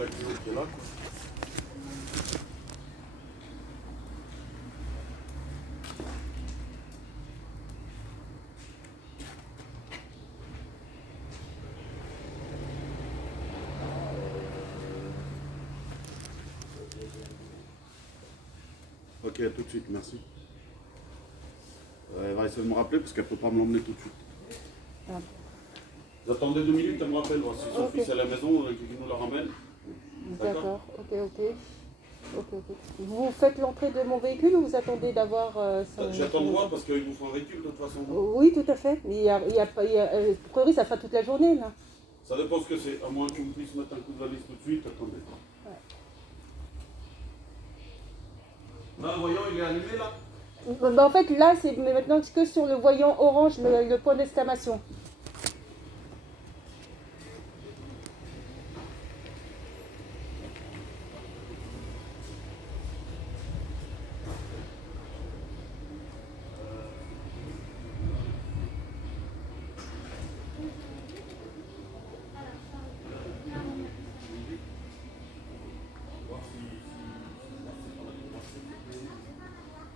la clé qui est là, quoi. Ok, à tout de suite, merci. Elle va essayer de me rappeler parce qu'elle ne peut pas me l'emmener tout de suite. Ah. Vous attendez 2 minutes, elle me rappelle. Voir si son fils est à la maison, qu'il nous la ramène. D'accord, ok. Vous faites l'entrée de mon véhicule ou vous attendez d'avoir son... J'attends de voir parce qu'il vous faut un véhicule de toute façon. Oui, tout à fait. A priori, ça fera toute la journée, là. Ça dépend ce que c'est. À moins que vous puissiez mettre un coup de valise tout de suite, attendez. Ouais. Là, le voyant, il est allumé, là? Bah, en fait, là, c'est maintenant que sur le voyant orange, le point d'exclamation.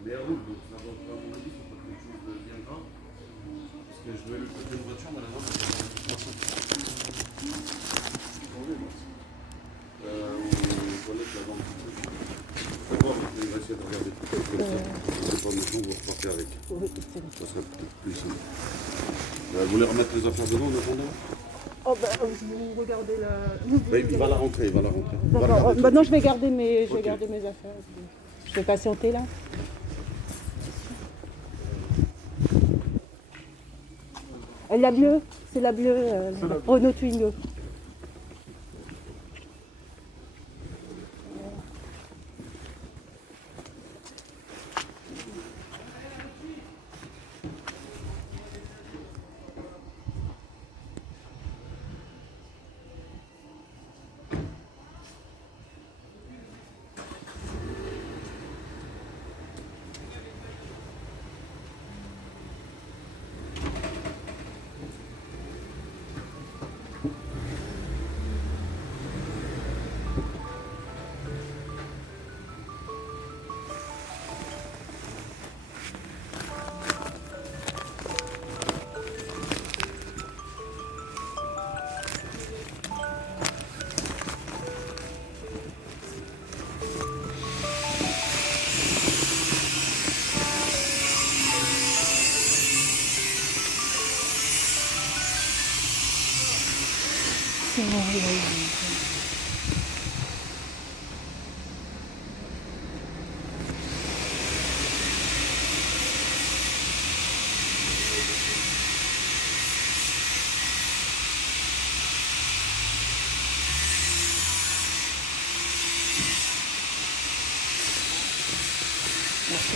Mais elle roule, donc ça va pas, à mon avis, c'est pas quelque chose de bien grave. Parce que je devais lui prêter une voiture, mais la voiture, c'est pas de toute façon. On toilette là dans le truc. Faut voir, mais il va essayer de regarder tout comme ça. C'est pas maintenant, vous repartez avec. Oui, Ça serait peut-être plus simple. Vous voulez remettre les affaires dedans en attendant? oh, bah, vous regardez la... Il va la rentrer, il va la rentrer. D'accord. Maintenant, je vais garder mes Ok. affaires. Je vais patienter, là. La bleue, c'est la bleue, Renault Twingo.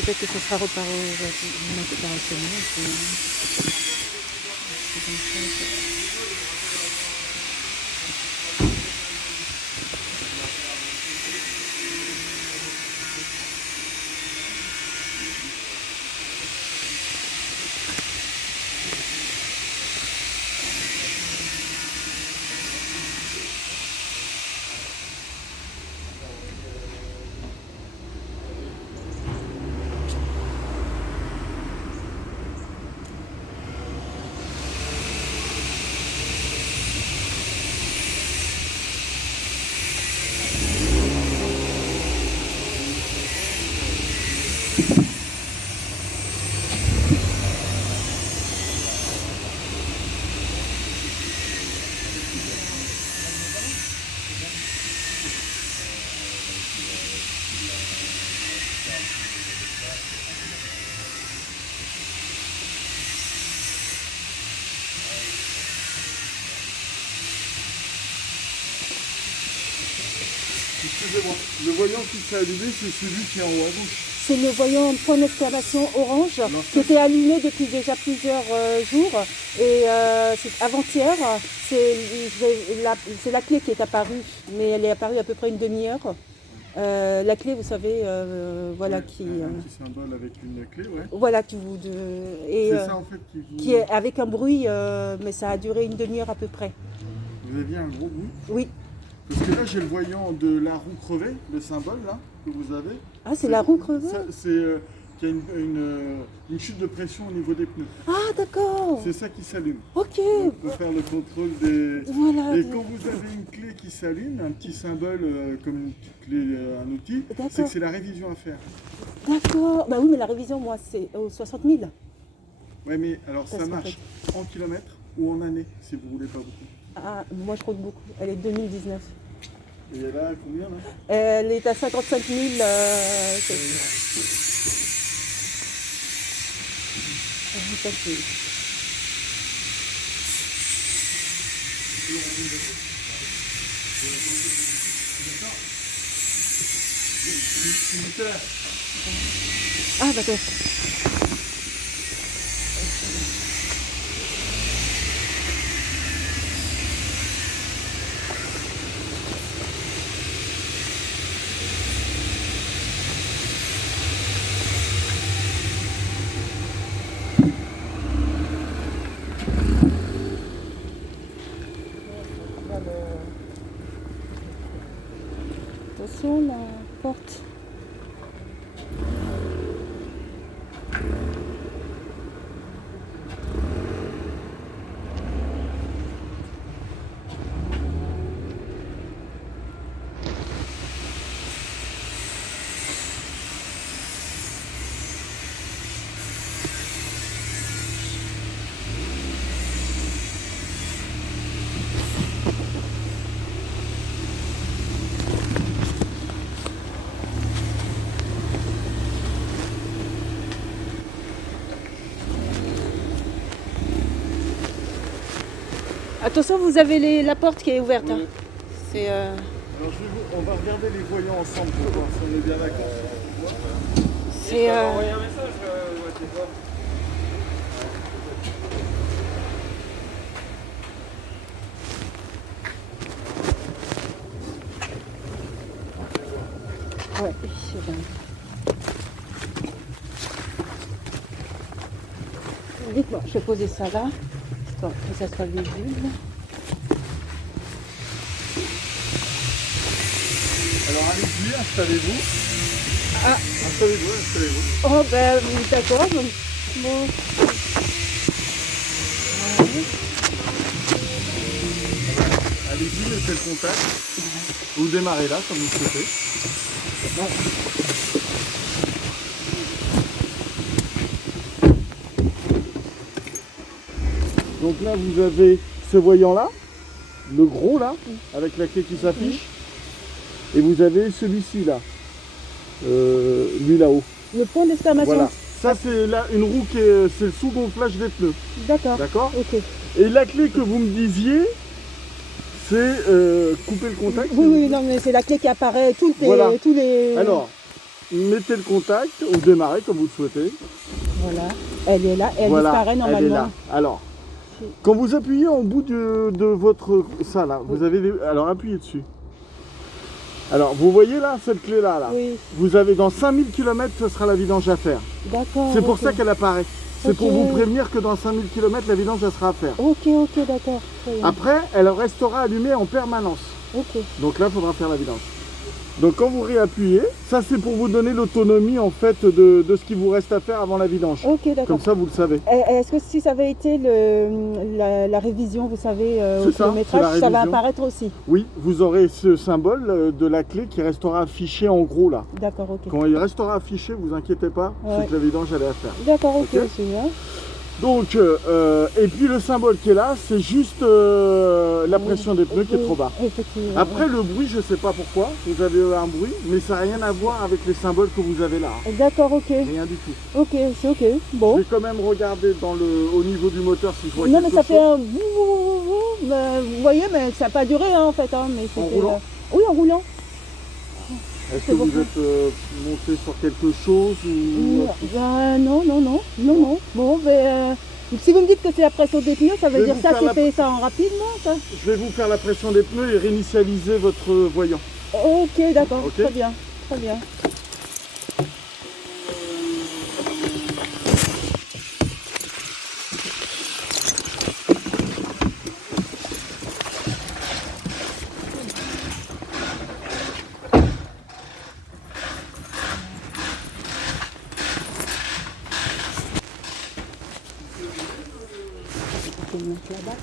Peut-être que ce sera reparé dans la semaine. Excusez-moi, le voyant qui s'est allumé, c'est celui qui est en haut à gauche. C'est le voyant point d'exclamation orange qui était allumé depuis déjà plusieurs jours. Et avant-hier, c'est la clé qui est apparue, mais elle est apparue à peu près une demi-heure. La clé, vous savez, voilà, qui... Un petit symbole avec une clé, ouais. Voilà, c'est ça en fait qui vous... qui est avec un bruit, mais ça a duré une demi-heure à peu près. Vous aviez un gros bruit? Oui. Parce que là, j'ai le voyant de la roue crevée, le symbole là, que vous avez. Ah, c'est la roue crevée. C'est qu'il y a une chute de pression au niveau des pneus. Ah, d'accord. C'est ça qui s'allume. Ok. On peut faire le contrôle des... Voilà. Et quand vous avez une clé qui s'allume, un petit symbole comme une petite clé, un outil, c'est D'accord. que c'est la révision à faire. D'accord. Bah oui, mais la révision, moi, c'est aux 60 000. Ouais, mais alors Ça ça se marche en kilomètres ou en années, si vous voulez pas beaucoup. Ah, moi, je roule beaucoup. Elle est 2019. Et elle a combien là? Elle est à 55 000. Ça, c'est- Ah, d'accord. Attention, la porte. Attention, vous avez la porte qui est ouverte. Hein. Oui. C'est Alors on va regarder les voyants ensemble pour voir si on est bien d'accord. c'est Envoyez un message, c'est quoi? ouais, c'est bon. Dites-moi, je vais poser ça là, histoire que ça soit visible. Alors allez-y, installez-vous. Ah. Installez-vous, installez-vous. Oh ben d'accord. Bon. Ouais. Allez-y, mettez le contact. Vous démarrez là, comme vous souhaitez. Donc là, vous avez ce voyant-là, le gros là, avec la clé qui s'affiche. Et vous avez celui-ci là, lui là-haut. Le point d'exclamation. Voilà. Ça, c'est là une roue qui est, c'est le sous-gonflage des pneus. D'accord. D'accord? Ok. Et la clé que vous me disiez, c'est couper le contact. Oui, oui, non, mais c'est la clé qui apparaît tous les. Voilà. Tous les... Alors, mettez le contact ou démarrez comme vous le souhaitez. Voilà. Elle est là, elle Voilà, disparaît normalement. elle est là. Alors, quand vous appuyez en bout de votre... Ça là, vous avez... Alors, appuyez dessus. Alors, vous voyez là, cette clé-là, là. Oui, Vous avez dans 5000 km, ce sera la vidange à faire. d'accord. C'est pour ok. ça qu'elle apparaît. C'est pour Ok. vous prévenir que dans 5000 km, la vidange, elle sera à faire. Ok, ok, d'accord. Très bien. Après, elle restera allumée en permanence. Ok. Donc là, il faudra faire la vidange. Donc quand vous réappuyez, ça c'est pour vous donner l'autonomie en fait de ce qui vous reste à faire avant la vidange. Ok, d'accord. Comme ça, vous le savez. Est-ce que si ça avait été la révision, vous savez, au C'est ça, kilométrage, c'est la ça va révision. apparaître aussi? Oui, vous aurez ce symbole de la clé qui restera affiché en gros là. D'accord, ok. Quand il restera affiché, vous inquiétez pas, Ouais. c'est que la vidange elle est à faire. D'accord, ok, Ok. c'est bien. Donc, et puis le symbole qui est là, c'est juste la pression des pneus qui est trop bas. Effectivement. Après le bruit, je sais pas pourquoi, vous avez un bruit, mais ça n'a rien à voir avec les symboles que vous avez là. hein. D'accord, ok. Rien du tout. Ok, c'est ok. Bon. Je vais quand même regarder au niveau du moteur si je vois Non, mais quelque ça fait chose. un bouh, vous voyez, mais ça n'a pas duré hein, en fait. Hein, mais c'était, roulant oui, en roulant. Est-ce c'est que vous bon. êtes monté sur quelque chose ou... Non, non, non, non, non. Bon, ben, si vous me dites que c'est la pression des pneus, ça Je veut vais dire vous ça, faire c'est la- fait ça en rapidement, ça. Je vais vous faire la pression des pneus et réinitialiser votre voyant. Ok, d'accord, Ok. très bien, très bien. là-bas.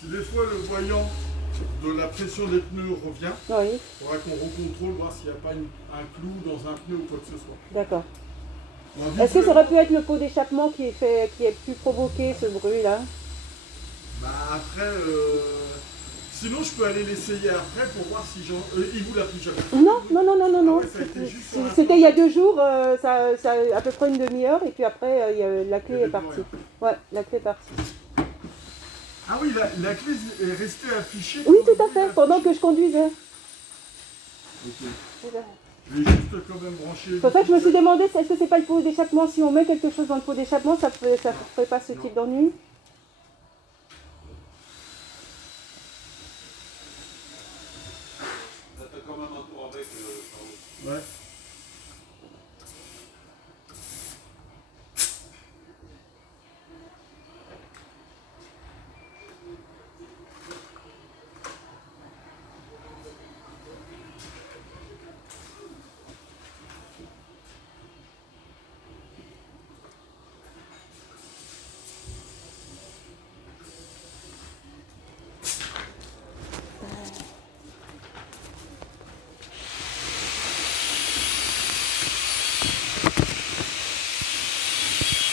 Si des fois le voyant de la pression des pneus revient, Oui, il faudra qu'on recontrôle, voir s'il n'y a pas un clou dans un pneu ou quoi que ce soit. d'accord. Alors, Est-ce que ça aurait pu être le pot d'échappement qui ait pu provoquer ce bruit-là? Bah après, sinon je peux aller l'essayer après pour voir si j'en... il vous l'a plus jamais fait? Non, non, non, non, non, non. Ah ouais, ça a été juste sur C'était il y a 2 jours, ça à peu près une demi-heure, et puis après, la clé Il y avait est partie. plus Ouais, la clé est partie. Ah oui, la clé est restée affichée. Oui, quand tout à vous fait, l'avez pendant que affichée. je conduisais. Ok. Je vais juste quand même brancher. C'est pour ça que je me suis demandé, est-ce que c'est pas le pot d'échappement? Si on met quelque chose dans le pot d'échappement, ça ferait pas ce type d'ennui? Ça fait quand même un tour avec. Ouais.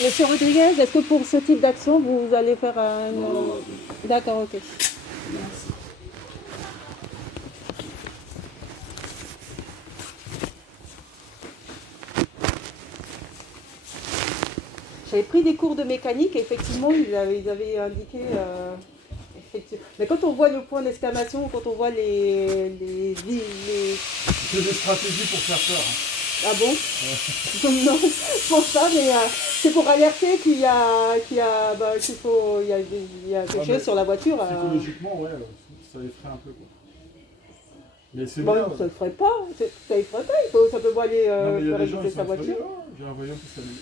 Monsieur Rodriguez, est-ce que pour ce type d'action, vous allez faire un... D'accord, ok. Merci. J'avais pris des cours de mécanique et effectivement, ils avaient indiqué... effectivement. Mais quand on voit le point d'exclamation, quand on voit les... C'est des stratégies pour faire peur. Hein. Ah bon? Non, je pense pas, mais c'est pour alerter qu'il y a quelque chose sur la voiture. Psychologiquement, ouais, ça effraie un peu. Quoi. Mais c'est Bon, bien. ça ne ferait pas, ça effraie pas, ça peut pas aller Non, mais il y a faire des gens éviter qui sa sont effrayés. voiture. Oh, j'ai un voyant qui s'allume.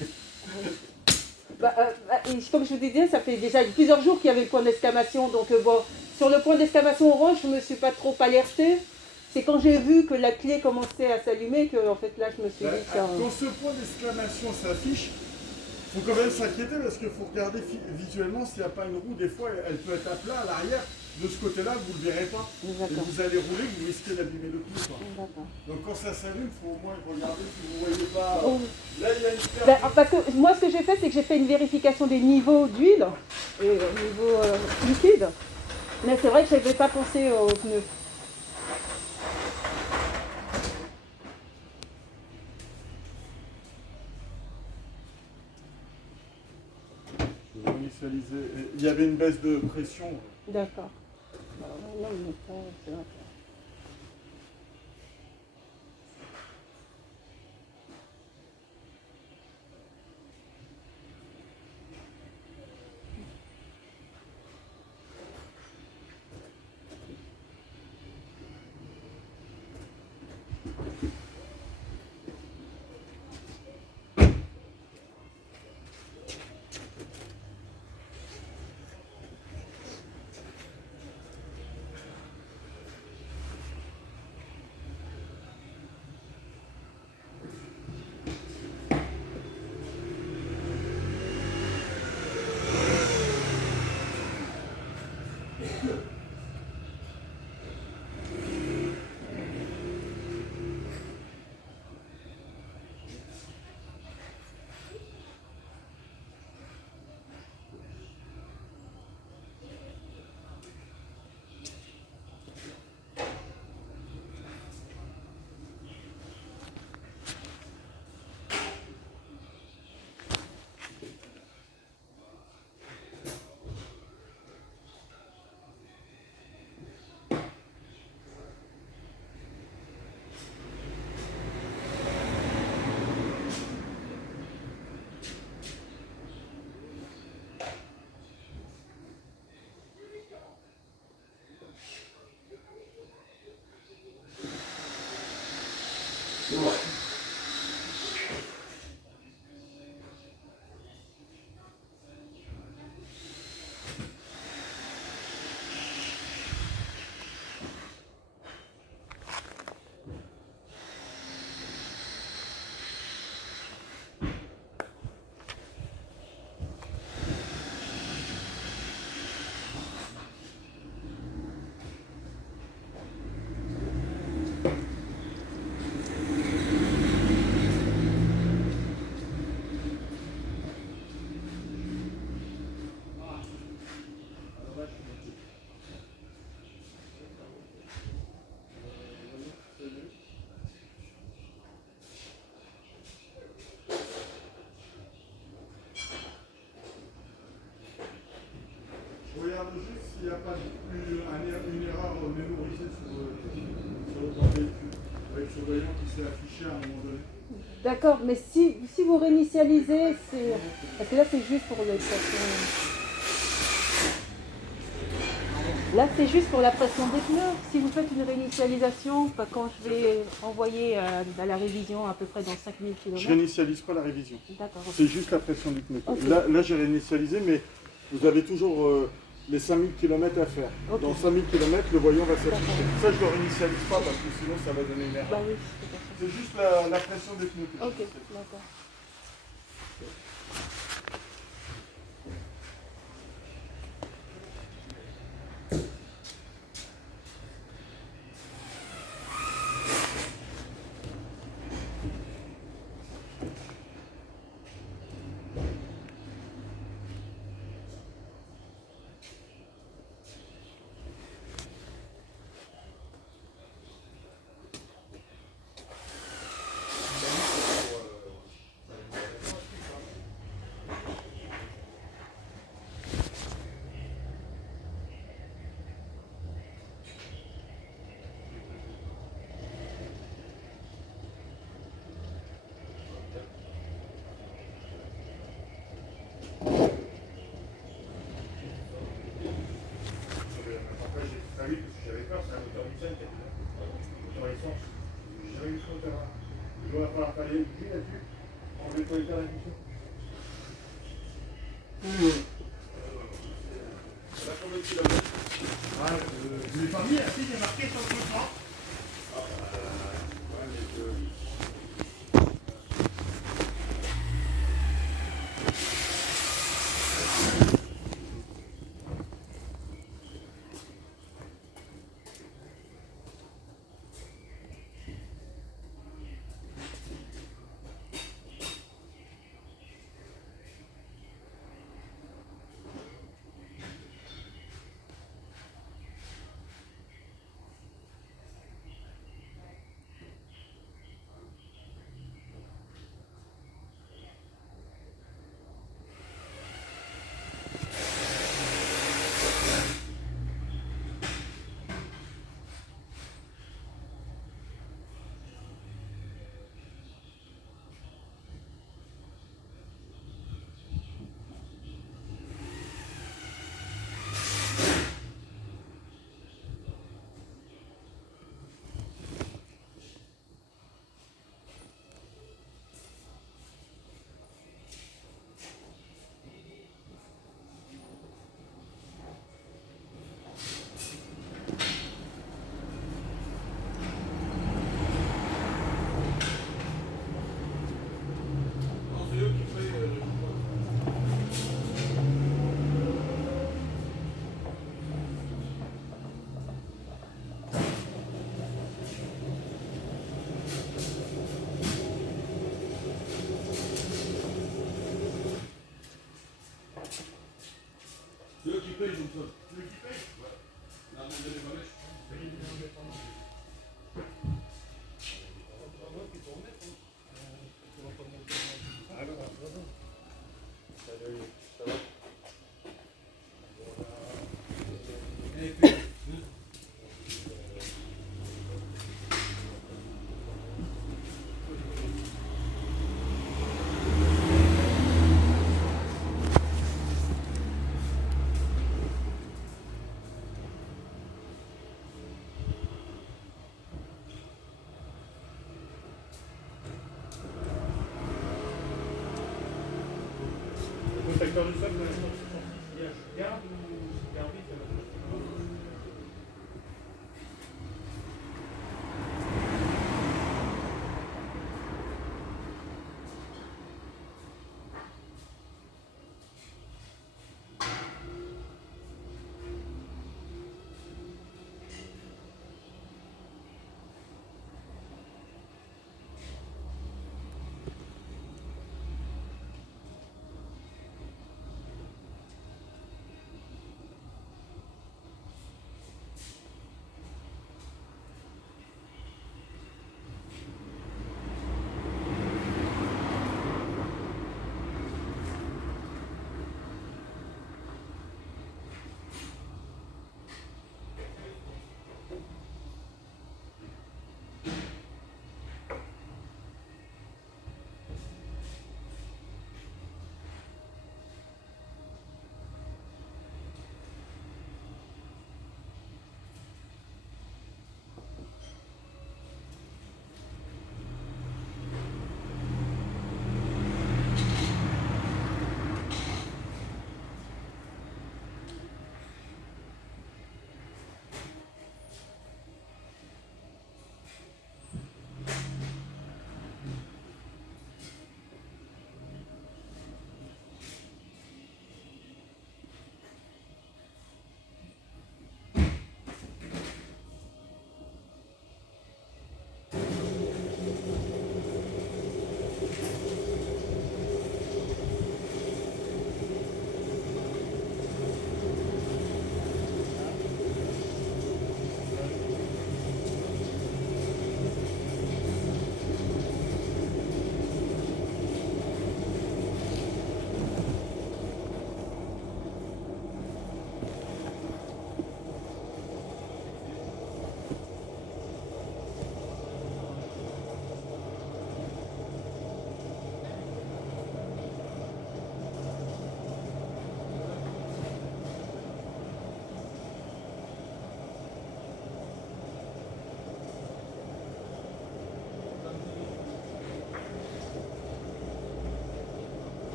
Et comme je vous disais, ça fait déjà plusieurs jours qu'il y avait le point d'exclamation, donc bon, sur le point d'exclamation orange, je ne me suis pas trop alertée. C'est quand j'ai vu que la clé commençait à s'allumer que en fait là je me suis dit tiens. Quand ce point d'exclamation s'affiche, il faut quand même s'inquiéter parce qu'il faut regarder visuellement s'il n'y a pas une roue. Des fois, elle peut être à plat à l'arrière. De ce côté-là, vous ne le verrez pas. Et vous allez rouler, vous risquez d'abîmer le pneu. Donc quand ça s'allume, il faut au moins regarder si vous ne voyez pas. Là, il y a une perte. Parce que moi, ce que j'ai fait, c'est que j'ai fait une vérification des niveaux d'huile et au niveau liquide. Mais c'est vrai que je n'avais pas pensé aux pneus. Je vais initialiser. Il y avait une baisse de pression. D'accord. Non, mais ça, c'est vrai. pas une erreur mémorisée sur le véhicule, avec le surveillant qui s'est affiché à un moment donné. D'accord, mais si vous réinitialisez, c'est... Parce que là, c'est juste pour le... Là, c'est juste pour la pression des pneus. Si vous faites une réinitialisation, quand je vais envoyer à la révision à peu près dans 5000 km... Je réinitialise pas la révision. D'accord. C'est juste la pression du pneu. Okay. Là j'ai réinitialisé, mais vous avez toujours les 5000 km à faire. Okay. Dans 5000 km, le voyant va s'afficher. Ça, je ne le réinitialise pas parce que sinon, ça va donner une erreur. Bah oui, c'est juste la pression des pneus. Ok, d'accord. Je l'ai pas mis, si j'ai marqué sur le contrat. Secteur du sol, je garde ou garde vite.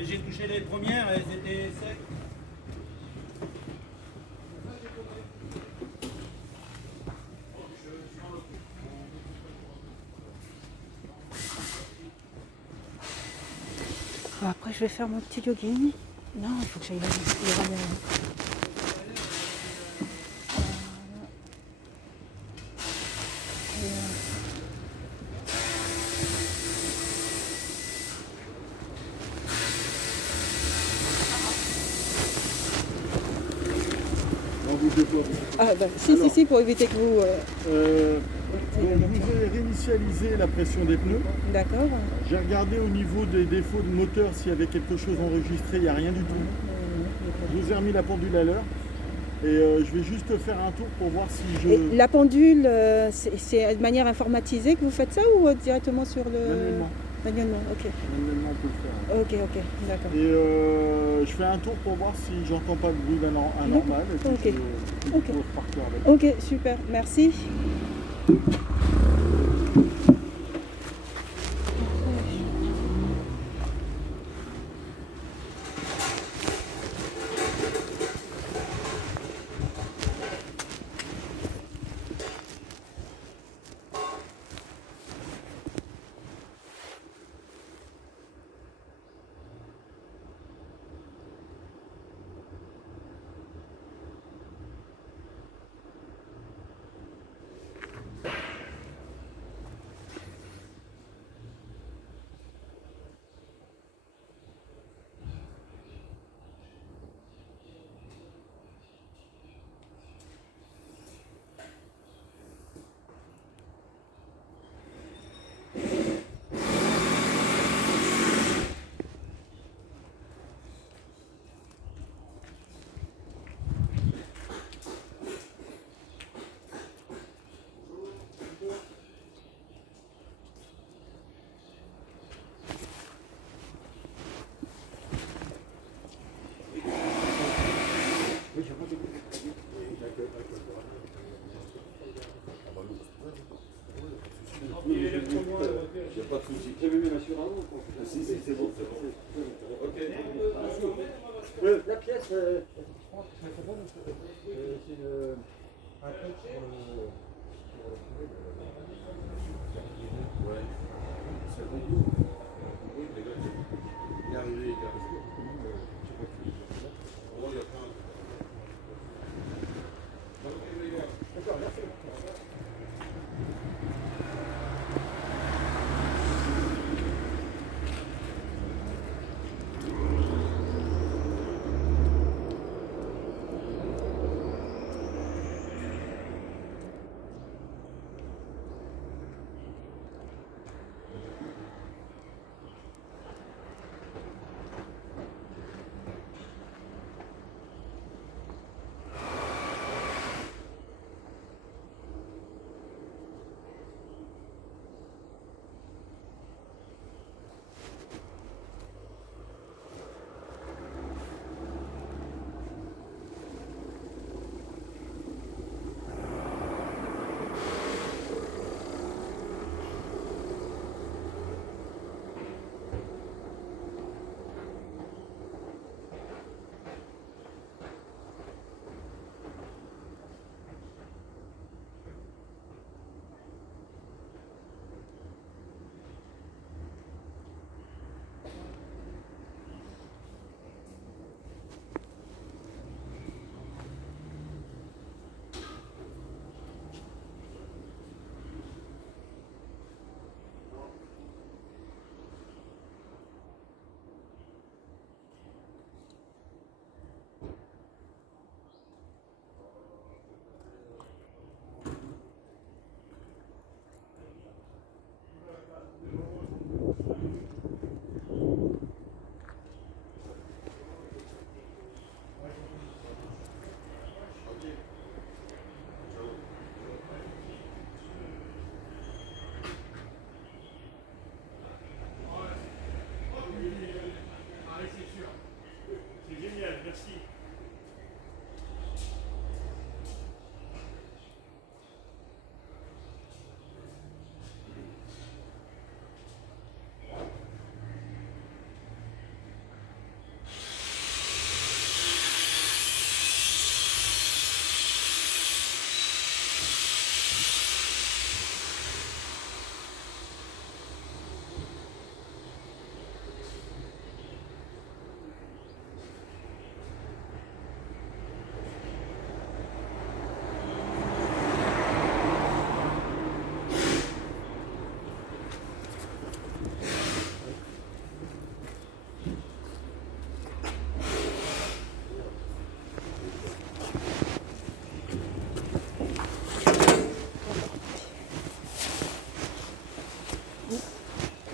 Et j'ai touché les premières, elles étaient secs. Bon, après, je vais faire mon petit jogging. Non, il faut que j'aille les ramener. On vous déploie. Ah, bah, si, pour éviter que vous... Donc, vous avez réinitialisé la pression des pneus. D'accord. J'ai regardé au niveau des défauts de moteur s'il y avait quelque chose enregistré, il n'y a rien du tout. Je vous ai remis la pendule à l'heure. Et je vais juste faire un tour pour voir si je... Et la pendule, c'est de manière informatisée que vous faites ça ou directement sur le... Manuellement. Manuellement, ok. Manuellement, on peut le faire. Ok, d'accord. Et je fais un tour pour voir si j'entends pas de bruit anormal. Et puis je Ok. peux repartir avec. Ok, super, merci. Il n'y a pas de souci. J'avais mis l'assurance. Si, c'est bon. Ok. La pièce, c'est bon, c'est un truc sur le... Ouais. C'est bon. Oui, les gars, il est arrivé, il est arrivé. Oh, il y a plein. D'accord, merci.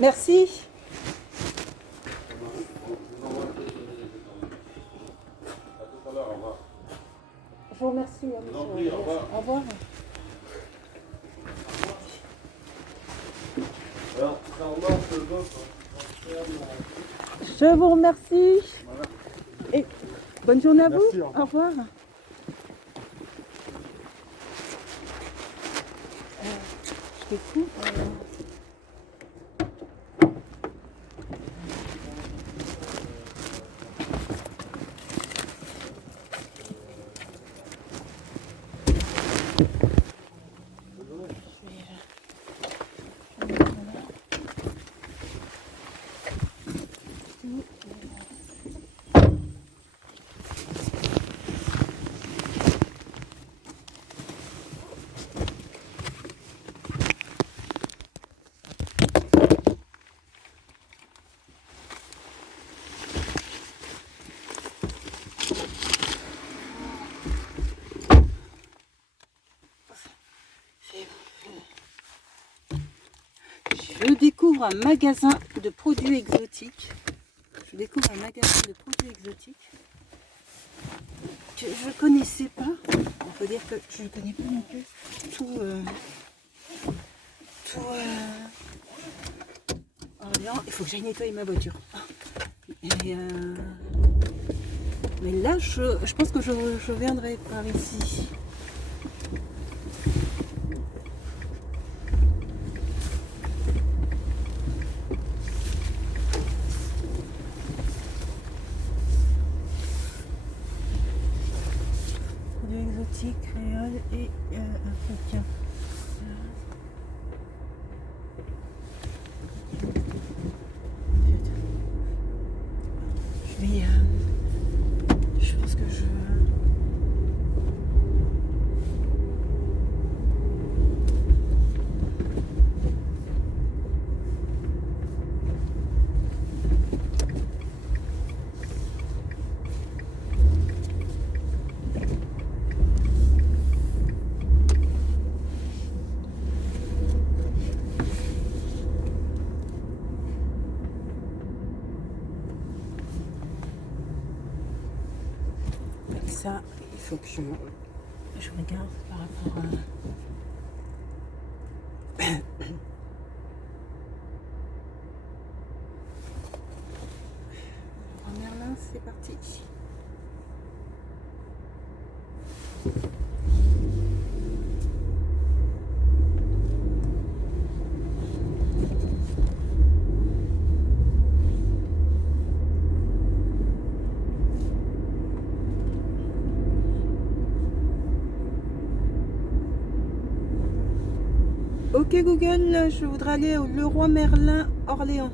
Merci. À tout à l'heure, au revoir. Je vous remercie. Hein, Je vous en monsieur. prie, au revoir. Au revoir. Alors, ça remarque le gosse. Je vous remercie. Et bonne journée à vous. Merci, au Au revoir. Je découvre. Je découvre un magasin de produits exotiques. Je découvre un magasin de produits exotiques que je ne connaissais pas. Il faut dire que je ne connais pas non plus tout Orléans. Il faut que j'aille nettoyer ma voiture. Mais là, je pense que je viendrai par ici. Exotique, créole et africain. Je pense que ça, il faut que je regarde par rapport à... Merlin, c'est parti. Ok Google, je voudrais aller au Leroy Merlin Orléans.